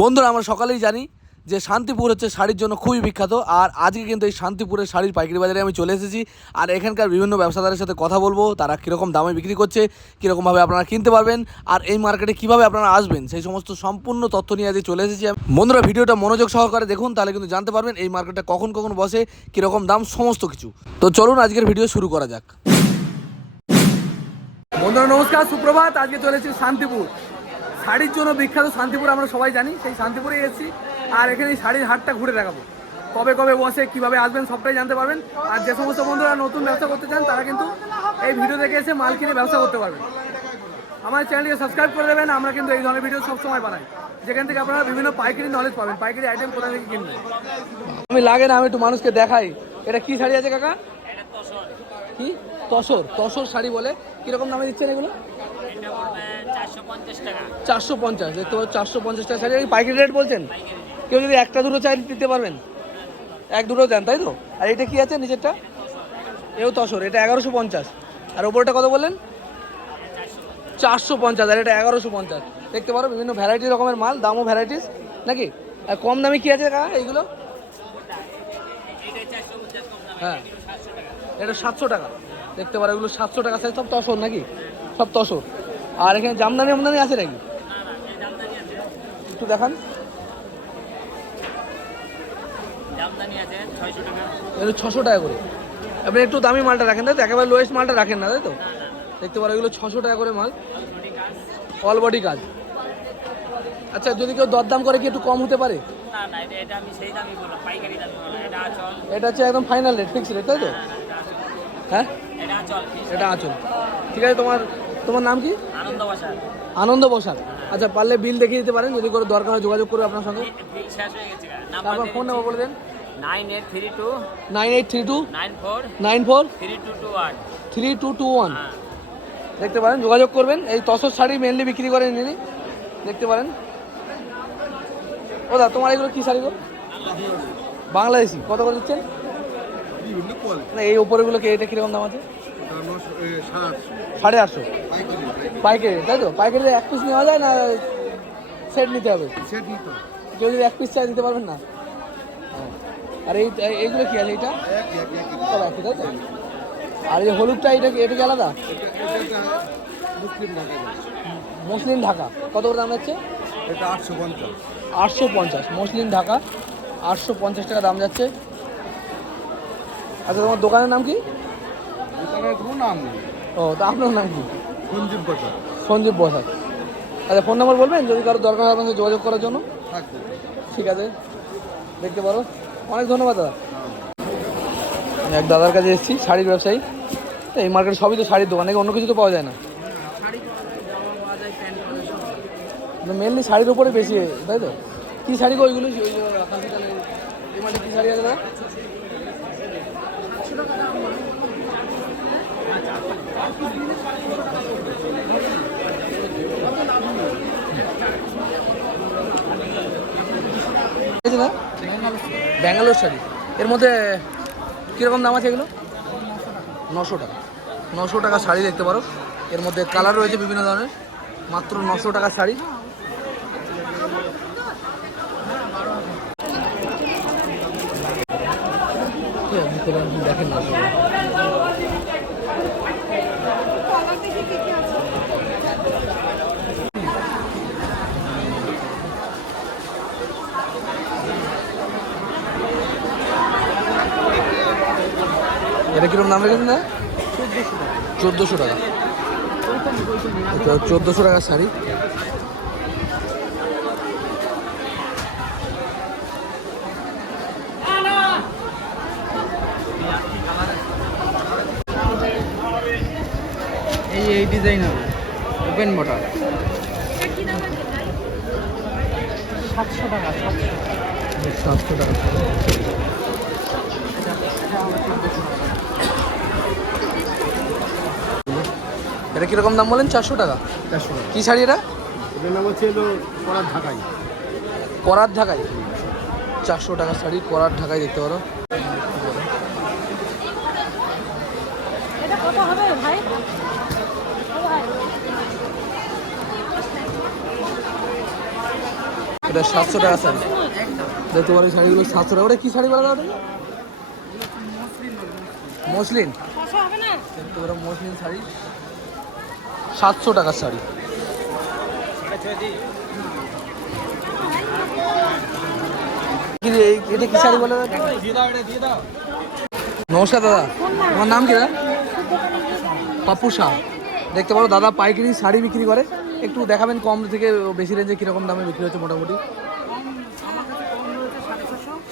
বন্ধুরা, আমরা সকালেই জানি যে শান্তিপুর হচ্ছে শাড়ির জন্য খুবই বিখ্যাত, আর আজকে কিন্তু এই শান্তিপুরের শাড়ির পাইকারি বাজারে আমি চলে এসেছি। আর এখানকার বিভিন্ন ব্যবসাদারের সাথে কথা বলব, তারা কীরকম দামে বিক্রি করছে, কীরকমভাবে আপনারা কিনতে পারবেন, আর এই মার্কেটে কীভাবে আপনারা আসবেন, সেই সমস্ত সম্পূর্ণ তথ্য নিয়ে আজকে চলে এসেছি বন্ধুরা, ভিডিওটা মনোযোগ সহকারে দেখুন, তাহলে কিন্তু জানতে পারবেন এই মার্কেটটা কখন কখন বসে, কীরকম দাম, সমস্ত কিছু। তো চলুন, আজকের ভিডিও শুরু করা যাক। বন্ধুরা, নমস্কার, সুপ্রভাত, আজকে চলেছি শান্তিপুর। শাড়ির জন্য বিখ্যাত শান্তিপুর আমরা সবাই জানি সেই শান্তিপুরে এসেছি। আর এখানে এই শাড়ির হাটটা ঘুরে দেখাবো। কবে কবে বসে কীভাবে আসবেন সবটাই জানতে পারবেন। আর যে সমস্ত বন্ধুরা নতুন ব্যবসা করতে চান তারা কিন্তু এই ভিডিও দেখে এসে মাল কিনে ব্যবসা করতে পারবেন। আমার চ্যানেলকে সাবস্ক্রাইব করে দেবেন আমরা কিন্তু এই ধরনের ভিডিও সবসময় বানাই। যেখান থেকে আপনারা বিভিন্ন পাইকারি নলেজ পাবেন পাইকারি আইটেম কোথা থেকে কিনবেন। আমি লাগে না আমি একটু মানুষকে দেখাই। এটা কি শাড়ি আছে কাকা? কি? তসর তসর শাড়ি বলে। কীরকম দামে দিচ্ছেন এগুলো? চারশো পঞ্চাশ দেখতে পাচ্ছ চারশো পঞ্চাশ টাকা শাড়ি পাইকারি রেট বলছেন? কেউ যদি একটা, দুটো চাই দিতে পারবেন। এক, দুটো দেন, তাই তো? আর এটা কি আছে নিচেরটা? এও তসর, এটা এগারোশো পঞ্চাশ। আর ওপরটা কত বললেন? চারশো পঞ্চাশ, আর এটা এগারোশো পঞ্চাশ। দেখতে পারো, বিভিন্ন ভ্যারাইটি রকমের মাল, দামও ভ্যারাইটিস নাকি? আর কম দামে কি আছে কাকা এইগুলো? হ্যাঁ এটা সাতশো টাকা। দেখতে পারো, এগুলো সাতশো টাকা সাইজ সব তসর নাকি? সব তসর। আর এখানে জামদানি আমদানি আছে নাকি? একটু দেখান। ছশো টাকা করে। আপনি একটু দামি মালটা রাখেন তাই তো? একেবারে লোয়েস্ট মালটা রাখেন না তাই তো? দেখতে পারো এগুলো ছশো টাকা করে মাল। অল বডি কাজ। আচ্ছা যদি কেউ দরদাম করে কি একটু কম হতে পারে? এটা হচ্ছে একদম ফাইনাল রেট ফিক্স রেট তাই তো? হ্যাঁ আচল। এটা আচল। ঠিক আছে তোমার তোমার নাম কি? আনন্দ বাসার আনন্দ বসাক আচ্ছা পারলে বিল দেখিয়ে দিতে পারেন যদি করে দরকার হয় যোগাযোগ করবে আপনার সঙ্গে। বিল শেষ হয়ে গেছে তারপর ফোন নাম্বার বলে দেন। Nine eight three two. Nine eight three two nine four. Nine four three two two one. Three two two one দেখতে পারেন যোগাযোগ করবেন। এই তসর শাড়ি মেনলি বিক্রি করেন ইনি দেখতে পারেন। ও দা তোমার এগুলো কী শাড়ি গো? বাংলাদেশি। কত করে দিচ্ছেন? না এই ওপরেগুলো কি এটা কীরকম দাম আছে? সাড়ে আটশো। পাইকারি তাই তো? পাইকারি এক পিস নেওয়া যায় না সেট নিতে হবে? সেট নিতে হবে। কেউ যদি এক পিস চাই দিতে পারবেন না? আর এই এই- এইগুলো কি আছে এটা। সব একই তাই তো? আর এই হলুদটা এটা এটা কি আলাদা। মুসলিম ঢাকা। কত করে দাম যাচ্ছে? এটা আটশো পঞ্চাশ। আটশো পঞ্চাশ মুসলিম ঢাকা। আটশো পঞ্চাশ টাকা দাম যাচ্ছে। আচ্ছা তোমার দোকানের নাম কি দোকানের কোনো নাম নেই ও তা আপনার নাম কি? সঞ্জীব কথা সঞ্জীব বসাক। আচ্ছা ফোন নাম্বার বলবেন? যদি কারও দরকার হয় আপনার সাথে যোগাযোগ করার জন্য? ঠিক আছে। দেখতে পারো। অনেক ধন্যবাদ দাদা। এক দাদার কাছে এসেছি শাড়ির ব্যবসায়ী। এই মার্কেটে সবই তো শাড়ির দোকান অন্য কিছু তো পাওয়া যায় না? মেনলি শাড়ির উপরে বেশি তাই তো? কী শাড়ি গো ওইগুলো? কী শাড়ি আছে দাদা আছে না ব্যাঙ্গালোর শাড়ি। এর মধ্যে কীরকম দাম আছে এগুলো? নশো টাকা। নশো টাকা শাড়ি দেখতে পারো। এর মধ্যে কালার রয়েছে বিভিন্ন ধরনের। মাত্র নশো টাকা শাড়ি। দেখেন না এটা কীরকম দাম রেখেছেন চোদ্দোশো টাকা। এটা চোদ্দোশো টাকার শাড়ি। এই এই ডিজাইন হবে। ওপেন বটল সাতশো টাকা সাতশো টাকা। এটা কীরকম দাম বলেন? চারশো টাকা। চারশো টাকা। কি শাড়ি এটা? এটার নাম হচ্ছে হলো করার ঢাকাই। করার ঢাকায় চারশো টাকা শাড়ি করার ঢাকায় দেখতে পারো। এটা সাতশো টাকা শাড়ি। দেখতে পারো শাড়িগুলো সাতশো টাকা। ওটা কী শাড়ি বলা ওটা মসলিন। মসলিন শাড়ি। সাতশো টাকার শাড়ি। এটা শাড়ি বলে? নমস্কার দাদা আমার নাম কি দাদা পাপ্পু শাহ দেখতে পারো, দাদা পাইকারি শাড়ি বিক্রি করে। একটু দেখাবেন কম থেকে বেশি রেঞ্জে কীরকম দামে বিক্রি হচ্ছে মোটামুটি।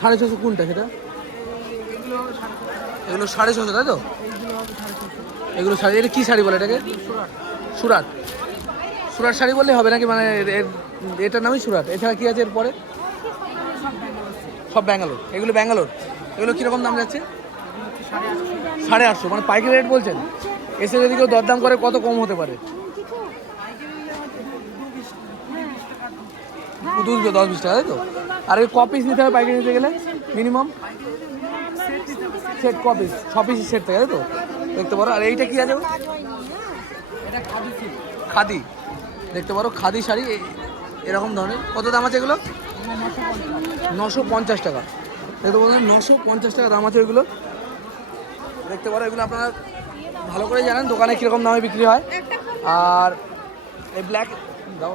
সাড়ে ছশো কোনটা সেটা? এগুলো সাড়ে ছশো, তাই তো? এগুলো শাড়ি, এটা কী শাড়ি বলে এটাকে? সুরাট সুরাট শাড়ি বললে হবে নাকি? মানে এটার নামই সুরাট এছাড়া কি আছে এরপরে? সব ব্যাঙ্গালোর। এগুলো ব্যাঙ্গালোর। এগুলো কীরকম দাম যাচ্ছে? সাড়ে আটশো। মানে পাইকারি রেট বলছেন? এসে যদি কেউ দরদাম করে, কত কম হতে পারে? দু দশ বিশ টাকা, তাই তো? আর এই ক পিস নিতে হবে পাইকারি নিতে গেলে? মিনিমাম? সেট ক পিস ছ পিস সেট থাকে, তাই তো? দেখতে পারো। আর এইটা কি আছে? খাদি দেখতে পারো, খাদি শাড়ি এরকম ধরনের। কত দাম আছে এগুলো? নশো পঞ্চাশ টাকা। দেখতে পারো, নশো পঞ্চাশ টাকা দাম আছে ওইগুলো। দেখতে পারো, এগুলো আপনারা ভালো করে জানেন, দোকানে কীরকম দামে বিক্রি হয়। আর এই ব্ল্যাক দাও।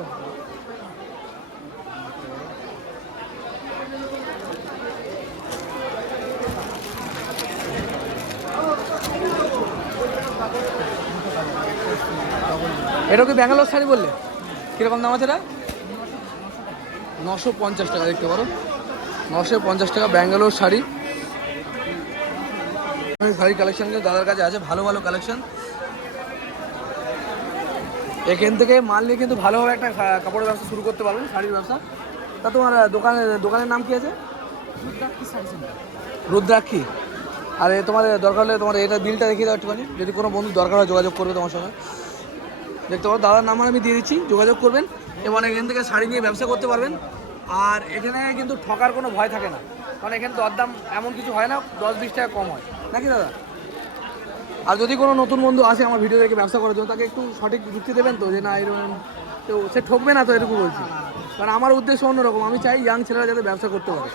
এটা কি ব্যাঙ্গালোর শাড়ি বললে? কীরকম দাম আছে এটা? নশো পঞ্চাশ টাকা দেখতে পারো। নশো পঞ্চাশ টাকা ব্যাঙ্গালোর শাড়ি। শাড়ি কালেকশন কিন্তু দাদার কাছে আছে ভালো ভালো কালেকশন এখান থেকে মাল নিয়ে কিন্তু ভালোভাবে একটা কাপড়ের ব্যবসা শুরু করতে পারবেন শাড়ির ব্যবসা। তা তোমার আহ, দোকানের দোকানের নাম কি আছে? রুদ্রাক্ষী আর এ তোমার দরকার হলে তোমার এটা বিলটা দেখিয়ে দাও একটুখানি। যদি কোনো বন্ধু দরকার হয় যোগাযোগ করবে তোমার সঙ্গে। দেখতে পারো, দাদার নাম্বার আমি দিয়ে দিচ্ছি, যোগাযোগ করবেন এবং এখান থেকে শাড়ি নিয়ে ব্যবসা করতে পারবেন। আর এখানে কিন্তু ঠকার কোনো ভয় থাকে না, কারণ এখানে দরদাম এমন কিছু হয় না, দশ বিশ টাকা কম হয়। নাকি দাদা? আর যদি কোনো নতুন বন্ধু আসে আমার ভিডিও দেখে ব্যবসা করার জন্য, তাকে একটু সঠিক যুক্তি দেবেন তো, যে না, এরকম তো সে ঠকবে না তো এরকম বলছি। কারণ আমার উদ্দেশ্য অন্যরকম, আমি চাই ইয়াং ছেলেরা যাতে ব্যবসা করতে পারে।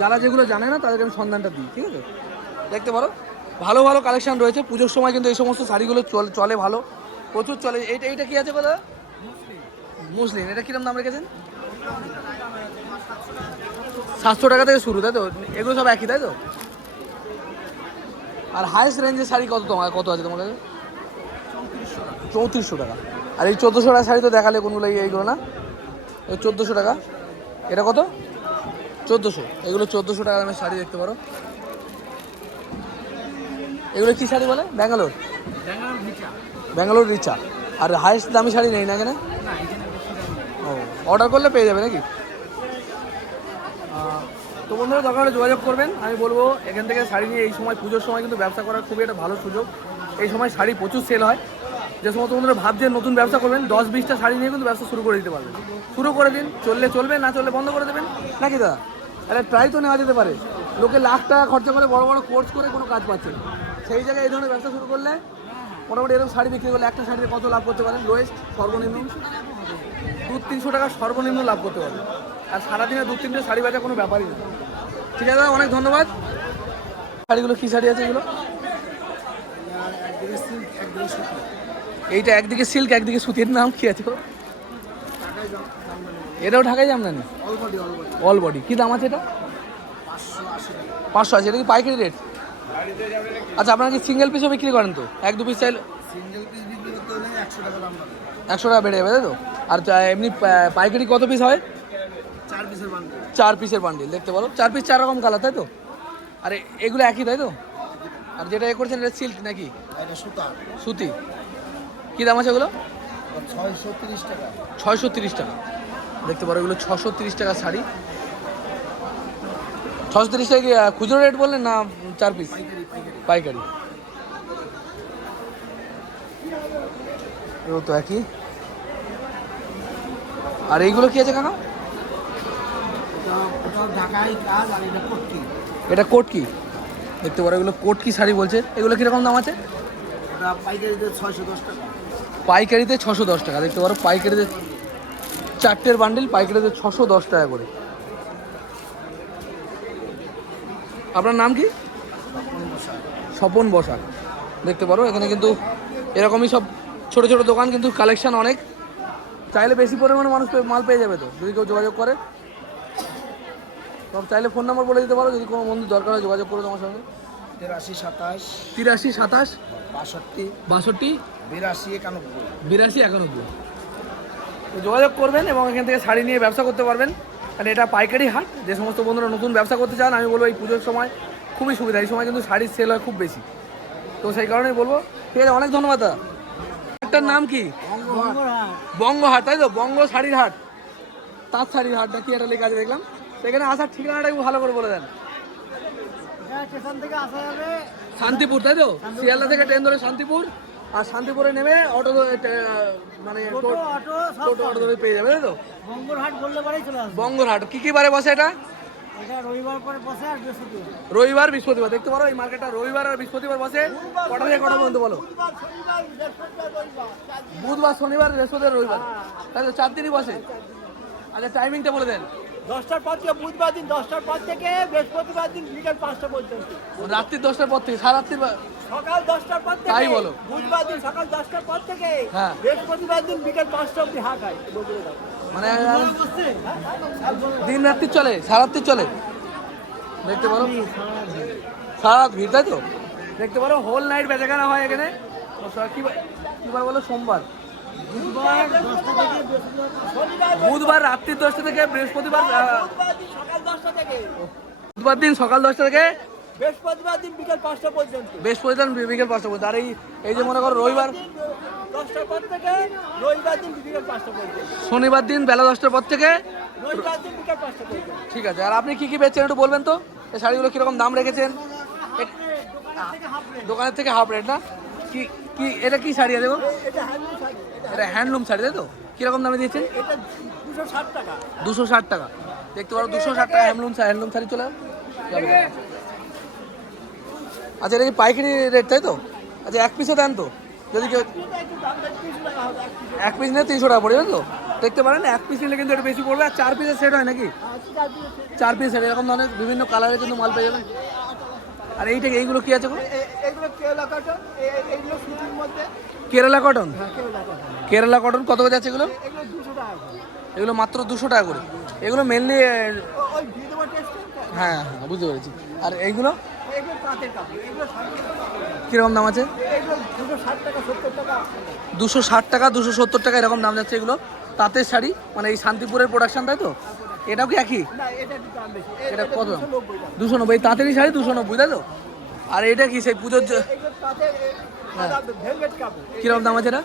যারা যেগুলো জানে না, তাদেরকে আমি সন্ধানটা দিই, ঠিক আছে? দেখতে পারো, ভালো ভালো কালেকশন রয়েছে, পুজোর সময় কিন্তু এই সমস্ত শাড়িগুলো চলে ভালো। প্রচুর চলে। এইটা এইটা কি আছে কথা মুসলিম। এটা কিরম দাম রেখেছেন? সাতশো টাকা থেকে শুরু, তাই তো? এগুলো সব একই, তাই তো? আর হাইয়েস্ট রেঞ্জের শাড়ি কত তোমার কত আছে তোমার কাছে চৌত্রিশশো টাকা। আর এই চোদ্দোশো টাকা শাড়ি তো দেখালে কোনগুলো এইগুলো না? এই চোদ্দোশো টাকা। এটা কত? চোদ্দোশো। এগুলো চোদ্দোশো টাকা দামের শাড়ি দেখতে পারো। এগুলো কি শাড়ি বলে? ব্যাঙ্গালোর? ব্যাঙ্গালোর রিচা। আর হাইয়েস্ট দামি শাড়ি নেই না এখানে? ও অর্ডার করলে পেয়ে যাবে নাকি? তো বন্ধুরা দরকার হলে যোগাযোগ করবেন। আমি বলব এখান থেকে শাড়ি নিয়ে এই সময় পুজোর সময় কিন্তু ব্যবসা করার খুবই একটা ভালো সুযোগ। এই সময় শাড়ি প্রচুর সেল হয়। যে সমস্ত বন্ধুরা ভাবছেন নতুন ব্যবসা করবেন দশ বিশটা শাড়ি নিয়ে কিন্তু ব্যবসা শুরু করে দিতে পারবেন। শুরু করে দিন চললে চলবে না চললে বন্ধ করে দেবেন। নাকি দাদা? আরে ট্রাই তো নেওয়া যেতে পারে। লোকে লাখ টাকা খরচা করে বড় বড় কোর্স করে কোনো কাজ পাচ্ছে না। সেই জায়গায় এই ধরনের ব্যবসা শুরু করলে মোটামুটি এরকম শাড়ি বিক্রি করলে একটা শাড়িতে কত লাভ করতে পারেন? লোয়েস্ট সর্বনিম্ন দু তিনশো টাকা সর্বনিম্ন লাভ করতে পারবে আর সারাদিনে দু তিনটে শাড়ি বাজা কোনো ব্যাপারই না। ঠিক আছে দাদা অনেক ধন্যবাদ। শাড়িগুলো কী শাড়ি আছে এগুলো? এইটা একদিকে সিল্ক একদিকে সুতির নাম কি আছে? এটাও ঢাকাই জামদানি? অল বডি কী দাম আছে এটা? পাঁচশো আছে এটা কি পাইকারি রেট আচ্ছা আপনারা কি সিঙ্গেল পিসও বিক্রি করেন তো? এক দু পিস চাইলে সিঙ্গেল পিস বিক্রি করতে হলে একশো টাকা দাম একশো টাকা বেড়ে যাবে তাই তো? আর এমনি পাইকারি কত পিস হয়? চার পিসের বান্ডেল চার পিসের বান্ডিল দেখতে পারো। চার পিস চার রকম কালার তাই তো? আর এগুলো একই তাই তো? আর যেটা এ করছেন এটা সিল্ক নাকি? সুতা। সুতি। কী দাম আছে ওগুলো? ছয়শো তিরিশ টাকা। ছয়শো তিরিশ টাকা। দেখতে পারো এগুলো ছশো তিরিশ টাকা শাড়ি। ছশো তিরিশ টাকা খুচরো রেট বললেন না? চার পিস পাইকারি। এও তো একই। আর এইগুলো কি আছে কেন এটা কোট কি? দেখতে পারো, এগুলো কোট কি শাড়ি বলছে? এগুলো কীরকম দাম আছে? পাইকারিতে ছশো দশ টাকা। দেখতে পারো, পাইকারিতে চারটের বান্ডিল পাইকারিতে ছশো দশ টাকা করে। আপনার নাম কি? স্বপন বসাক। দেখতে পারো এখানে কিন্তু এরকমই সব ছোট ছোট দোকান কিন্তু কালেকশন অনেক। চাইলে বেশি পরিমাণে মানুষ মাল পেয়ে যাবে তো যদি কেউ যোগাযোগ করে। সব চাইলে ফোন নাম্বার বলে দিতে পারো যদি কোনো বন্ধু দরকার হয় যোগাযোগ করে তোমার সঙ্গে। তিরাশি সাতাশ তিরাশি সাতাশ বাষট্টি বাষট্টি বিরাশি একানব্বই। বিরাশি একানব্বই। যোগাযোগ করবেন এবং এখান থেকে শাড়ি নিয়ে ব্যবসা করতে পারবেন। আর এটা পাইকারি হাট যে সমস্ত বন্ধুরা নতুন ব্যবসা করতে চান আমি বলব এই পুজোর সময় খুবই সুবিধা এই সময় কিন্তু শাড়ির সেল হয় খুব বেশি। তো সেই কারণেই বলব ঠিক আছে অনেক ধন্যবাদ দাদা। একটার নাম কি? বঙ্গহাট তাই তো? বঙ্গ শাড়ির হাট। তাঁত শাড়ির হাট নাকি একটা লেখা আছে দেখলাম। সেখানে আসার ঠিকানাটা একটু ভালো করে বলে দেন। শান্তিপুর তাই তো? শিয়ালদা থেকে ট্রেন ধরে শান্তিপুর আর শান্তিপুরে নেমে অটো ধরে, মানে অটো টোটো অটো ধরে পেয়ে যাবে তাই তো? মঙ্গলহাট বললে চলে আসবে। বঙ্গরহাট কি কি বারে বসে এটা? রবিবার বসে বৃহস্পতিবার। দেখতে পারো এই মার্কেটটা রবিবার আর বৃহস্পতিবার বসে। কটা থেকে কটা পর্যন্ত বলো? বুধবার শনিবার বৃহস্পতিবার রবিবার। তাহলে চার দিনই বসে। আচ্ছা টাইমিংটা বলে দেন। দশটার পর থেকে বুধবার দিন দশটার পর থেকে বৃহস্পতিবার দিন বিকেল পাঁচটা পর্যন্ত। রাত্রি দশটার পর থেকে সারা রাত্রি সকাল দশটার পর থেকে তাই বলো। বুধবার দিন সকাল দশটার পর থেকে হ্যাঁ। বৃহস্পতিবার দিন বিকেল পাঁচটা অব্দি হাট হয় দাও। মানে দিন রাত্রি চলে সারা রাত্রি চলে। দেখতে পারো? সারা ভিড় তাই তো? দেখতে পারো হোল নাইট বেচাকেনা হয় এখানে। কি বার- বলো সোমবার। বুধবার রাত্রি দশটা থেকে বৃহস্পতিবার বুধবার দিন সকাল দশটা থেকে বৃহস্পতিবার দিন বিকেল পাঁচটা পর্যন্ত। বৃহস্পতিবার বিকেল পাঁচটা পর্যন্ত। আর এই এই যে মনে করো রবিবার দশটার পর থেকে রবিবার দিন বিকেল পাঁচটা পর্যন্ত। শনিবার দিন বেলা দশটার পর থেকে? রবিবার দিন বিকেল পাঁচটা পর্যন্ত। ঠিক আছে আর আপনি কি কি বেচছেন একটু বলবেন তো? এই শাড়িগুলো কীরকম দাম রেখেছেন? দোকানের থেকে হাফ রেট। না? কি কি এটা কি শাড়ি আছে? এটা হ্যান্ডলুম শাড়ি। তাই তো? কীরকম দামে দিয়েছেন? দুশো ষাট টাকা। দেখতে পারো দুশো ষাট টাকা হ্যান্ডলুম হ্যান্ডলুম শাড়ি চলে আচ্ছা এটা কি পাইকারি রেট তাই তো? আচ্ছা এক পিসও দেন তো? যদি কেউ এক পিস নিলে তিনশো টাকা পড়বে তো? দেখতে পারেন, এক পিস নিলে কিন্তু একটু বেশি পড়বে, আর চার পিসের সেট হয় নাকি? চার পিস সেট এরকম ধরনের বিভিন্ন কালারের কিন্তু মাল পেয়ে যাবেন। আর এইটা এইগুলো কি আছে কেরালা কটন কেরালা কটন কত করে যাচ্ছে এগুলো? এগুলো মাত্র দুশো টাকা করে। এগুলো মেনলি হ্যাঁ হ্যাঁ বুঝতে পেরেছি। আর এইগুলো? কীরকম দাম আছে? দুশো ষাট টাকা, দুশো সত্তর টাকা এরকম দাম যাচ্ছে এগুলো। তাঁতের শাড়ি মানে এই শান্তিপুরের প্রোডাকশন তাই তো? এটাও কি একই? এটা কত? দুশো নব্বই। তাঁতেরই শাড়ি দুশো নব্বই, তাই তো? আর এটা কি সেই পুজোর হ্যাঁ। কীরকম দাম আছে এটা।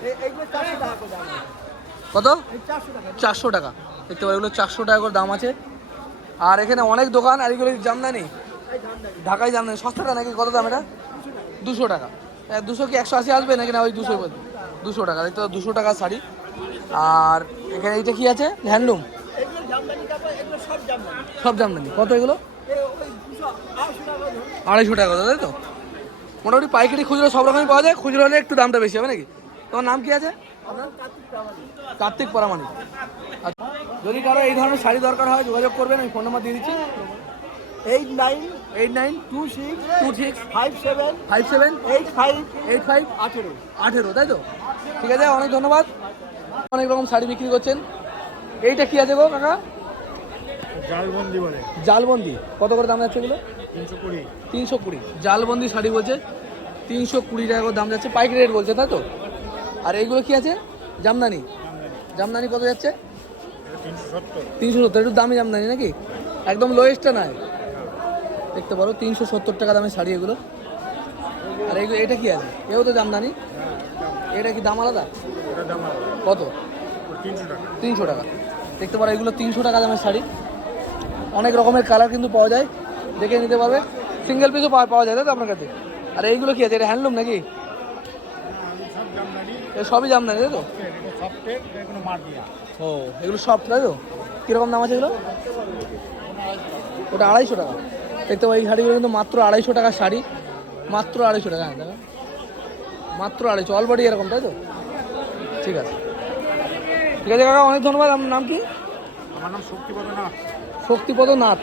কত? চারশো টাকা। দেখতে পারো এগুলো চারশো টাকা করে দাম আছে। আর এখানে অনেক দোকান, আর এগুলো জামদানি। ঢাকায় জামদানি। সস্তাটা নাকি? কত দাম এটা? দুশো টাকা। এ, দুশো কি একশো আশি আসবে নাকি? না ওই দুশো দুশো টাকা পারো দুশো টাকা শাড়ি। আর এখানে এইটা কি আছে? হ্যান্ডলুম। সব জামদানি। কত এগুলো? আড়াইশো টাকা তাই তো? মোটামুটি পাইকারি খুচরো সব রকমই পাওয়া যায়। খুচরো হলে একটু দামটা বেশি হবে নাকি? তোমার নাম কি আছে? কার্তিক পরামানি যদি কারও এই ধরনের শাড়ি দরকার হয় যোগাযোগ করবেন আমি ফোন নাম্বার দিয়ে দিচ্ছি। Eight nine eight nine two six two six five seven five seven eight five eight five আঠেরো আঠেরো তাই তো? ঠিক আছে অনেক ধন্যবাদ। অনেক রকম শাড়ি বিক্রি করছেন। এইটা কি আছে গো কাকা? জালবন্দি বলে। জালবন্দি। কত করে দাম যাচ্ছে এগুলো? তিনশো কুড়ি। তিনশো কুড়ি। জালবন্দি শাড়ি বলছে তিনশো কুড়ি টাকা করে দাম যাচ্ছে। পাইকারি রেট বলছে তাই তো? আর এইগুলো কি আছে? জামদানি। জামদানি কত যাচ্ছে? তিনশো সত্তর। তিনশো সত্তর একটু দামি জামদানি নাকি? একদম লোয়েস্টটা নয় দেখতে পারো তিনশো সত্তর টাকা দামের শাড়ি এগুলো। আর এগুলো এটা কি আছে? এও তো জামদানি। এটা কি দাম আলাদা। কত? তিনশো টাকা। দেখতে পারো এগুলো তিনশো টাকা দামের শাড়ি। অনেক রকমের কালার কিন্তু পাওয়া যায়। দেখে নিতে পারবে। সিঙ্গেল পিসও পাওয়া পাওয়া যায় তাই তো আপনার কাছে? আর এইগুলো কি আছে? এটা হ্যান্ডলুম নাকি? এ সবই জামদানি তাই তো? ও এগুলো সব তাই তো? কীরকম দাম আছে এগুলো? ওটা আড়াইশো টাকা। দেখতে পাই এই শাড়িগুলো কিন্তু মাত্র আড়াইশো টাকা শাড়ি। মাত্র আড়াইশো টাকা হ্যাঁ মাত্র আড়াইশো অল বডি এরকম তাই তো? ঠিক আছে। ঠিক আছে কাকা অনেক ধন্যবাদ। আপনার নাম কি? আমার নাম শক্তিপদ না শক্তিপদ নাথ।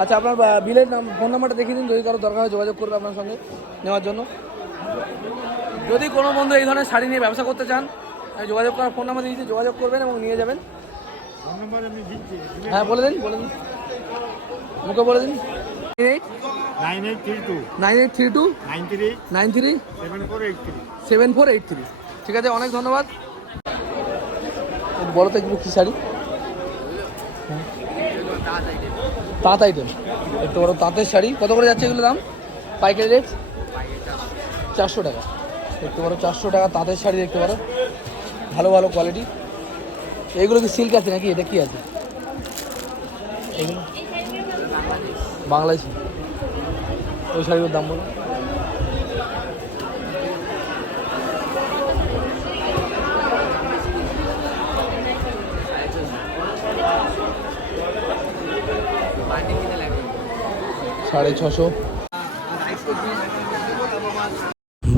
আচ্ছা আপনার বিলের নাম ফোন নাম্বারটা দেখিয়ে দিন যদি কারও দরকার হয় যোগাযোগ করবে আপনার সঙ্গে নেওয়ার জন্য। যদি কোনো বন্ধু এই ধরনের শাড়ি নিয়ে ব্যবসা করতে চান যোগাযোগ করার ফোন নাম্বার দিয়েছি যোগাযোগ করবেন এবং নিয়ে যাবেন। হ্যাঁ বলে দিন বলে দিন। মুখে বলে দিন। Nine eight three two. Nine eight three two nine three. Nine three seven four eight three. Seven four eight three ঠিক আছে অনেক ধন্যবাদ। বলো তো কী শাড়ি? তাঁত আইটেম একটু বড় তাঁতের শাড়ি। কত করে যাচ্ছে এগুলো দাম? পাইকারি রেট চারশো টাকা। একটু বড় চারশো টাকা তাঁতের শাড়ি দেখতে পারো। ভালো ভালো কোয়ালিটি এগুলো কি সিল্ক আছে নাকি? এটা কি আছে? এগুলো বাংলাদেশি। ওই শাড়িগুলোর দাম বলো। সাড়ে ছশো।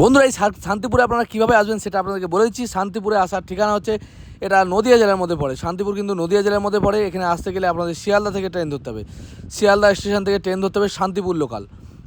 বন্ধুরা, এই শান্তিপুরে আপনারা কীভাবে আসবেন সেটা আপনাদেরকে বলে দিচ্ছি। শান্তিপুরে আসার ঠিকানা হচ্ছে এটা নদিয়া জেলার মধ্যে পড়ে। শান্তিপুর কিন্তু নদিয়া জেলার মধ্যে পড়ে। এখানে আসতে গেলে আপনাদের শিয়ালদা থেকে ট্রেন ধরতে হবে। শিয়ালদা স্টেশন থেকে ট্রেন ধরতে হবে শান্তিপুর লোকাল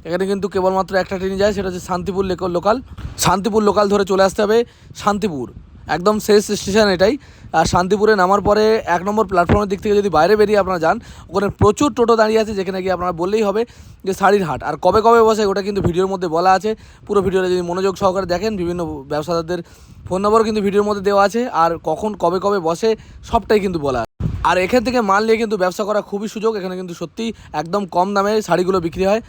এখানে কিন্তু কেবলমাত্র একটা ট্রেনই যায়, সেটা হচ্ছে শান্তিপুর লোকাল শান্তিপুর লোকাল ধরে চলে আসতে হবে শান্তিপুর। একদম শেষ স্টেশন এটাই। আর শান্তিপুরে নামার পরে এক নম্বর প্ল্যাটফর্মের দিক থেকে যদি বাইরে বেরিয়ে আপনারা যান, ওখানে প্রচুর টোটো দাঁড়িয়ে আছে যেখানে গিয়ে আপনারা বললেই হবে যে শাড়ির হাট। আর কবে কবে বসে ওটা কিন্তু ভিডিওর মধ্যে বলা আছে। পুরো ভিডিওটা যদি মনোযোগ সহকারে দেখেন, বিভিন্ন ব্যবসাদারদের ফোন নম্বরও কিন্তু ভিডিওর মধ্যে দেওয়া আছে। আর কখন, কবে কবে বসে সবটাই কিন্তু বলা আর এখান থেকে মাল নিয়ে কিন্তু ব্যবসা করা খুবই সুযোগ। এখানে কিন্তু সত্যি একদম কম দামে শাড়িগুলো বিক্রি হয়।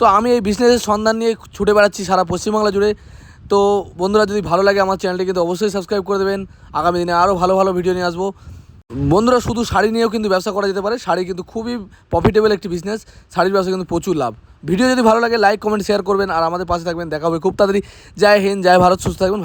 তো আমি এই বিজনেসের সন্ধান নিয়ে ছুটে বেড়াচ্ছি সারা পশ্চিমবাংলা জুড়ে। তো বন্ধুরা, যদি ভালো লাগে আমার চ্যানেলটি কিন্তু অবশ্যই সাবস্ক্রাইব করে দেবেন। আগামী দিনে আরও ভালো ভালো ভিডিও নিয়ে আসব। বন্ধুরা, শুধু শাড়ি নিয়েও কিন্তু ব্যবসা করা যেতে পারে। শাড়ি কিন্তু খুবই প্রফিটেবল একটি বিজনেস শাড়ির ব্যবসা কিন্তু প্রচুর লাভ। ভিডিও যদি ভালো লাগে লাইক কমেন্ট শেয়ার করবেন। আর আমাদের পাশে থাকবেন। দেখা হবে খুব তাড়াতাড়ি। জয় হিন্দ, জয় ভারত। সুস্থ থাকবেন